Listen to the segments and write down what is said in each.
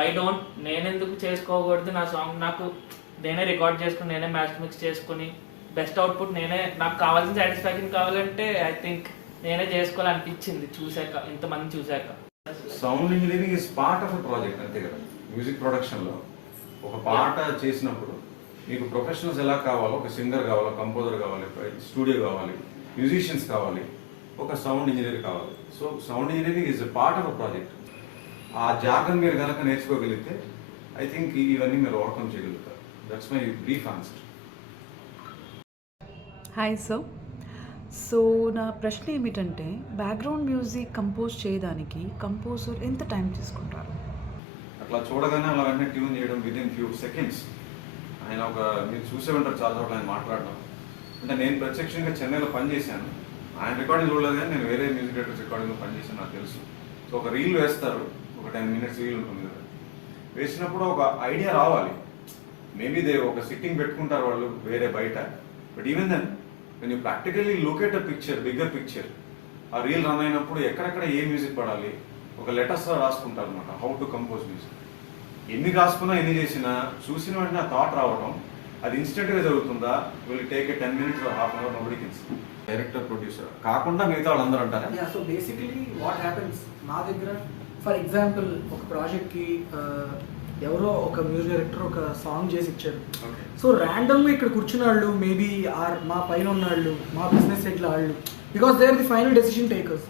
Why don't నేనెందుకు చేసుకోకూడదు, నా సాంగ్ నాకు నేనే రికార్డ్ చేసుకుని నేనే మాస్టర్ మిక్స్ చేసుకుని బెస్ట్ అవుట్పుట్ నేనే, నాకు కావాల్సిన సాటిస్ఫాక్షన్ కావాలంటే ఐ థింక్ నేనే చేసుకోవాలనిపించింది చూశాక, ఇంతమంది చూశాక. Sound engineering is part of a project అంతే కదా. మ్యూజిక్ ప్రొడక్షన్లో ఒక పాట చేసినప్పుడు మీకు ప్రొఫెషనల్స్ ఎలా కావాలో, ఒక సింగర్ కావాలి, కంపోజర్ కావాలి, స్టూడియో కావాలి, మ్యూజిషియన్స్ కావాలి, ఒక సౌండ్ ఇంజనీర్ కావాలి. So sound engineering is a part of a project. ఆ జాగం మీరు కనుక నేర్చుకోగలిగితే ఐ థింక్ ఇవన్నీ మీరు ఓవర్కమ్ చేయగలుగుతారు. That's my brief answer. Hi sir. So నా ప్రశ్న ఏమిటంటే, బ్యాక్గ్రౌండ్ మ్యూజిక్ కంపోజ్ చేయడానికి కంపోజర్ ఎంత టైం తీసుకుంటారు? అట్లా చూడగానే అలా వెంటనే ట్యూన్ చేయడం విదిన్ ఫ్యూ సెకండ్స్. ఆయన మీరు చూసే ఉంటారు చాలా చోట్ల ఆయన మాట్లాడడం. అంటే నేను ప్రత్యక్షంగా చెన్నైలో పనిచేశాను. ఆయన రికార్డింగ్ చూడలేదు కానీ నేను వేరే మ్యూజిక్ డైరెక్టర్స్ రికార్డింగ్లో పనిచేసాను, నాకు తెలుసు. సో ఒక రీల్ వేస్తారు, ఒక 10 minutes రీల్ ఉంటుంది కదా, వేసినప్పుడు ఒక ఐడియా రావాలి. మేబీ ఒక సిట్టింగ్ పెట్టుకుంటారు వాళ్ళు వేరే బయట. But even then when you practically look at a picture, bigger picture, ఆ రీల్ రన్ అయినప్పుడు ఎక్కడెక్కడ ఏ మ్యూజిక్ పడాలి ఒక లెటర్స్ రాసుకుంటారు అనమాట. How to compose music. ఎన్ని రాసుకున్నా ఎన్ని చేసినా చూసిన వెంటనే ఆ థాట్ రావడం అది ఇన్స్టెంట్గా జరుగుతుందా, will take a 10 minutes or half an hour, nobody can see. Director, producer కాకుండా మిగతా వాళ్ళందరూ అంటారా? సో బేసికలీ వాట్ హ్యాపెన్స్ నా దగ్గర, ఫర్ ఎగ్జాంపుల్ ఒక ప్రాజెక్ట్కి ఎవరో ఒక మ్యూజిక్ డైరెక్టర్ ఒక సాంగ్ చేసి ఇచ్చారు. సో ర్యాండమ్గా ఇక్కడ కూర్చున్న వాళ్ళు మేబీ మా పైన ఉన్న వాళ్ళు, మా బిజినెస్ హెడ్ల వాళ్ళు, because they are the final decision takers.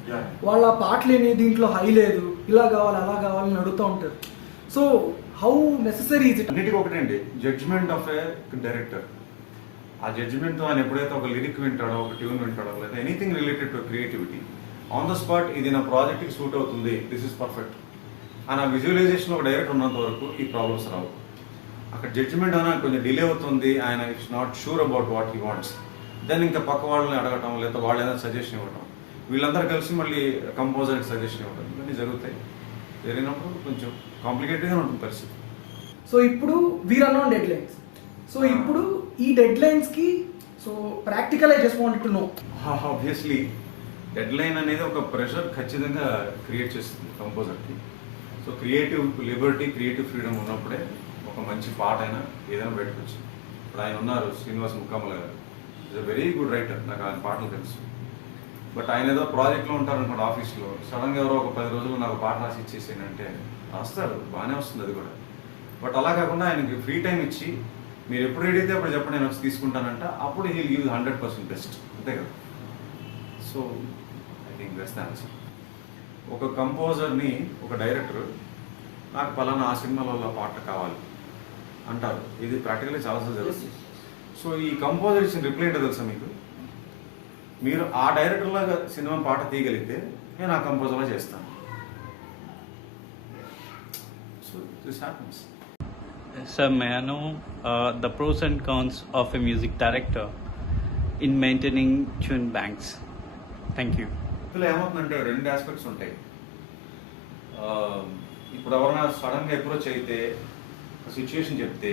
వాళ్ళ పాటలేని దీంట్లో హై లేదు, ఇలా కావాలి అలా కావాలని అడుగుతూ ఉంటారు. So how necessary is it? అన్నిటికీ ఒకటండి, జడ్జ్మెంట్ ఆఫ్ ఏ డైరెక్టర్. ఆ జడ్జ్మెంట్తో ఆయన ఎప్పుడైతే ఒక లిరిక్ వింటాడో, ఒక ట్యూన్ వింటాడో, లేదా anything related to creativity, on the spot ఇది నా ప్రాజెక్ట్కి సూట్ అవుతుంది, దిస్ ఇస్ పర్ఫెక్ట్ అని ఆ విజువలైజేషన్ ఒక డైరెక్టర్ ఉన్నంత వరకు ఈ ప్రాబ్లమ్స్ రావు. అక్కడ జడ్జిమెంట్ అయినా కొంచెం డిలే అవుతుంది, ఆయన it's not sure about what he wants, then ఇంకా పక్క వాళ్ళని అడగటం, లేదా వాళ్ళు ఏదైనా సజెషన్ ఇవ్వటం, వీళ్ళందరూ కలిసి మళ్ళీ కంపోజర్కి సజెషన్ ఇవ్వటం, ఇవన్నీ జరుగుతాయి. జరిగినప్పుడు కొంచెం కాంప్లికేటెడ్గా ఉంటుంది పరిస్థితి. సో ఇప్పుడు we're on deadlines. So ఇప్పుడు ఈ డెడ్ లైన్స్కి so practical I just wanted to know. Obviously deadline అనేది ఒక ప్రెషర్ ఖచ్చితంగా క్రియేట్ చేస్తుంది కంపోజర్కి. So creative liberty, creative freedom ఉన్నప్పుడే ఒక మంచి పాట అయినా ఏదైనా బయటకు వచ్చింది. ఇప్పుడు ఆయన ఉన్నారు శ్రీనివాస్ ముక్కామల గారు, is a very good writer, నాకు ఆయన పాటలు తెలుసు. బట్ ఆయన ఏదో ప్రాజెక్ట్లో ఉంటారనుకోండి ఆఫీస్లో, సడన్గా ఎవరో ఒక 10 రోజులు నాకు పాట రాసి ఇచ్చేసానంటే రాస్తారు, బాగానే వస్తుంది అది కూడా. బట్ అలా కాకుండా ఆయనకి ఫ్రీ టైం ఇచ్చి మీరు ఎప్పుడు రెడీ అయితే అప్పుడు చెప్పండి, నేను వచ్చి తీసుకుంటానంట, అప్పుడు హీ గివ్ 100% బెస్ట్, అంతే కదా. So I think that's the answer. ఒక కంపోజర్ని ఒక డైరెక్టర్ నాకు పలానా ఆ సినిమాలో పాట కావాలి అంటారు, ఇది ప్రాక్టికల్లీ చాలాసార్లు జరుగుతుంది. సో ఈ కంపోజర్ ఇచ్చిన రిప్లై ఏంటో తెలుసా మీకు? మీరు ఆ డైరెక్టర్లాగా సినిమా పాట తీయగలిగితే నేను ఆ కంపోజర్లా చేస్తాను. So this happens. Sir, may I know the pros and cons of a music director in maintaining tune banks? Thank you. ఇందులో ఏమవుతుందంటే 2 ఆస్పెక్ట్స్ ఉంటాయి. ఇప్పుడు ఎవరైనా సడన్గా అప్రోచ్ అయితే ఒక సిచ్యువేషన్ చెప్తే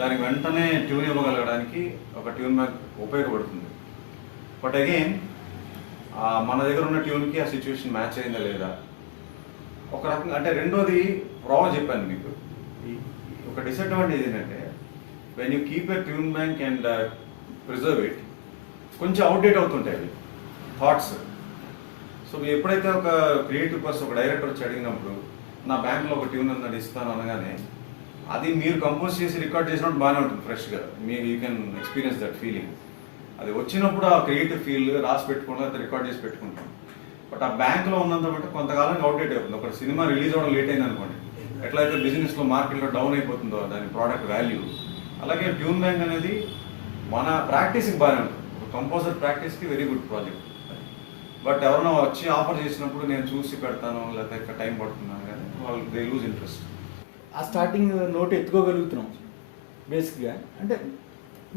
దానికి వెంటనే ట్యూన్ ఇవ్వగలగడానికి ఒక ట్యూన్ బ్యాంక్ ఉపయోగపడుతుంది. బట్ అగైన్ మన దగ్గర ఉన్న ట్యూన్కి ఆ సిచ్యువేషన్ మ్యాచ్ అయిందా లేదా ఒక రకంగా. అంటే రెండోది ప్రాబ్లం చెప్పాను మీకు. ఒక డిసడ్వాంటేజ్ ఏంటంటే when you keep a tune bank and preserve it, కొంచెం అవుట్డేట్ అవుతుంటాయి అవి థాట్స్. సో ఎప్పుడైతే ఒక క్రియేటివ్ పర్సన్, ఒక డైరెక్టర్ వచ్చి అడిగినప్పుడు నా బ్యాంక్లో ఒక ట్యూన్ అన్నది ఇస్తాను అనగానే అది మీరు కంపోజ్ చేసి రికార్డ్ చేసినప్పుడు బాగానే ఉంటుంది ఫ్రెష్గా, you can experience that feeling. అది వచ్చినప్పుడు ఆ క్రియేటివ్ ఫీల్ రాసి పెట్టుకుంటాం, అది రికార్డ్ చేసి పెట్టుకుంటాం. బట్ ఆ బ్యాంక్లో ఉన్నంత బట్టి కొంతకాలంగా అవుట్డేట్ అవుతుంది. ఒక సినిమా రిలీజ్ అవ్వడం లేట్ అయింది అనుకోండి, ఎట్లయితే బిజినెస్లో మార్కెట్లో డౌన్ అయిపోతుందో దాని ప్రోడక్ట్ వాల్యూ, అలాగే ట్యూన్ బ్యాంక్ అనేది మన ప్రాక్టీస్కి బాగానే ఉంటుంది. ఒక కంపోజర్ ప్రాక్టీస్కి వెరీ గుడ్ ప్రాజెక్ట్. బట్ ఎవరైనా వచ్చి ఆఫర్ చేసినప్పుడు నేను చూసి పెడతాను లేకపోతే ఇక్కడ టైం పడుతున్నాను కానీ వాళ్ళు దే లూజ్ ఇంట్రెస్ట్. ఆ స్టార్టింగ్ నోట్ ఎత్తుకోగలుగుతున్నాం బేసిక్గా. అంటే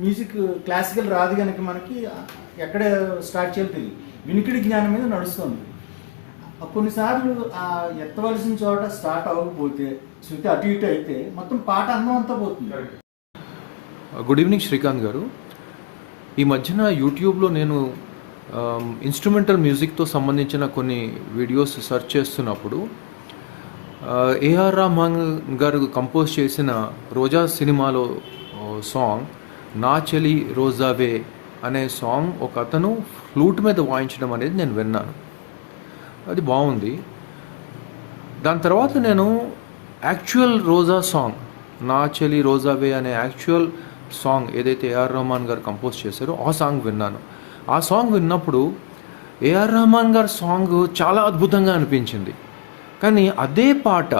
మ్యూజిక్ క్లాసికల్ రాదు కనుక మనకి ఎక్కడ స్టార్ట్ చేయాలి తెలియదు, వినికిడి జ్ఞానం మీద నడుస్తుంది. కొన్నిసార్లు ఆ ఎత్తవలసిన చోట స్టార్ట్ అవ్వకపోతే, శృతి అటు ఇటు అయితే మొత్తం పాట అందం అంతా పోతుంది. గుడ్ ఈవినింగ్ శ్రీకాంత్ గారు. ఈ మధ్యన యూట్యూబ్లో నేను ఇన్స్ట్రుమెంటల్ మ్యూజిక్తో సంబంధించిన కొన్ని వీడియోస్ సెర్చ్ చేస్తున్నప్పుడు ఏఆర్ రెహమాన్ గారు కంపోజ్ చేసిన రోజా సినిమాలో సాంగ్ నా చలి రోజావే అనే సాంగ్ ఒక అతను ఫ్లూట్ మీద వాయించడం అనేది నేను విన్నాను. అది బాగుంది. దాని తర్వాత నేను యాక్చువల్ రోజా సాంగ్ నా చలి రోజావే అనే యాక్చువల్ సాంగ్ ఏదైతే ఏఆర్ రెహమాన్ గారు కంపోజ్ చేశారో ఆ సాంగ్ విన్నాను. ఆ సాంగ్ విన్నప్పుడు ఏఆర్ రెహమాన్ గారి సాంగ్ చాలా అద్భుతంగా అనిపించింది. కానీ అదే పాట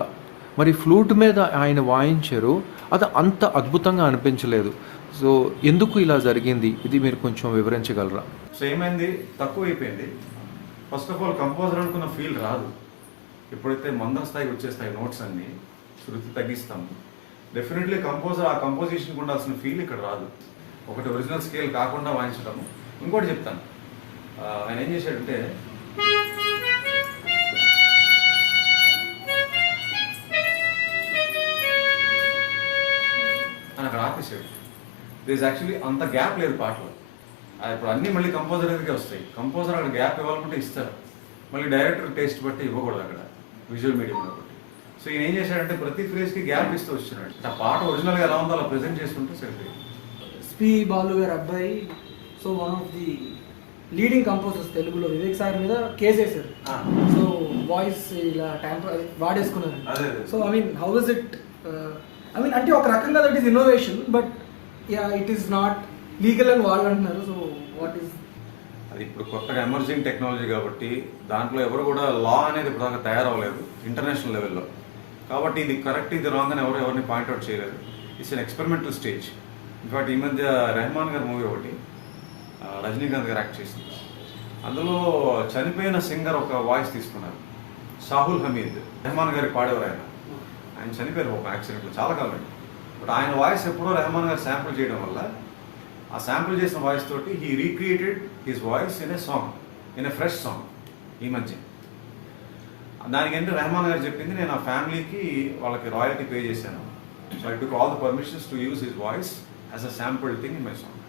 మరి ఫ్లూట్ మీద ఆయన వాయించారు, అది అంత అద్భుతంగా అనిపించలేదు. సో ఎందుకు ఇలా జరిగింది, ఇది మీరు కొంచెం వివరించగలరా? సో ఏమైంది, తక్కువ అయిపోయింది. ఫస్ట్ ఆఫ్ ఆల్ కంపోజర్ అనుకున్న ఫీల్ రాదు. ఎప్పుడైతే మందం స్థాయికి వచ్చేస్తాయి నోట్స్ అన్నీ, శృతి తగ్గిస్తాము, డెఫినెట్లీ కంపోజర్ ఆ కంపోజిషన్కి ఉండాల్సిన ఫీల్ ఇక్కడ రాదు. ఒకటి ఒరిజినల్ స్కేల్ కాకుండా వాయించడము. ఇంకోటి చెప్తాను, ఆయన ఏం చేశాడంటే అని అక్కడ ఆపేసాడు. దిస్ యాక్చువల్లీ అంత గ్యాప్ లేదు పాటలో. ఇప్పుడు అన్నీ మళ్ళీ కంపోజర్ దగ్గరికి వస్తాయి. కంపోజర్ అక్కడ గ్యాప్ ఇవ్వాలనుకుంటే ఇస్తారు, మళ్ళీ డైరెక్టర్ టేస్ట్ బట్టి ఇవ్వకూడదు అక్కడ విజువల్ మీడియంలో బట్టి. సో ఈయన ఏం చేశాడంటే ప్రతి ఫ్రేజ్కి గ్యాప్ ఇస్తూ వచ్చినాడు. ఆ పాట ఒరిజినల్గా ఎలా ఉందో అలా ప్రజెంట్ చేసుకుంటే సరిపోయింది. ఎస్పి బాలు గారి అబ్బాయి, so one of the leading composers తెలుగులో, వివేక్ సార్ మీద కేసు వేశారు. సో వాయిస్ ఇలా టైంపర్ వాడేసుకున్నారు. So I mean how is it, I mean అంటే ఒక రకంగా that is innovation, but yeah it is not legal అని వాళ్ళు అంటున్నారు. సో వాట్ ఈస్ అది ఇప్పుడు కొత్తగా ఎమర్జింగ్ టెక్నాలజీ కాబట్టి దాంట్లో ఎవరు కూడా లా అనేది ఇప్పుడు దాకా తయారవ్వలేదు ఇంటర్నేషనల్ లెవెల్లో. కాబట్టి ఇది కరెక్ట్ ఇది రాంగ్ అని ఎవరిని పాయింట్అవుట్ చేయలేదు. It's an experimental stage. In fact ఈ మధ్య రెహమాన్ గారి మూవీ ఒకటి రజనీకాంత్ గారు యాక్ట్ చేసింది, అందులో చనిపోయిన సింగర్ ఒక వాయిస్ తీసుకున్నారు, షాహుల్ హమీద్. రెహమాన్ గారికి పాడేవారు. ఆయన చనిపోయారు ఒక యాక్సిడెంట్లో చాలా కాలం. బట్ ఆయన వాయిస్ ఎప్పుడో రెహమాన్ గారు శాంపుల్ చేయడం వల్ల ఆ శాంపుల్ చేసిన వాయిస్ తోటి he recreated his voice in a song, in a fresh song ఈ మధ్య. దానికి ఏంటంటే రెహమాన్ గారు చెప్పింది, నేను ఆ ఫ్యామిలీకి వాళ్ళకి రాయల్టీ పే చేశాను. So I took all the permissions to use his voice as a sample thing in my song.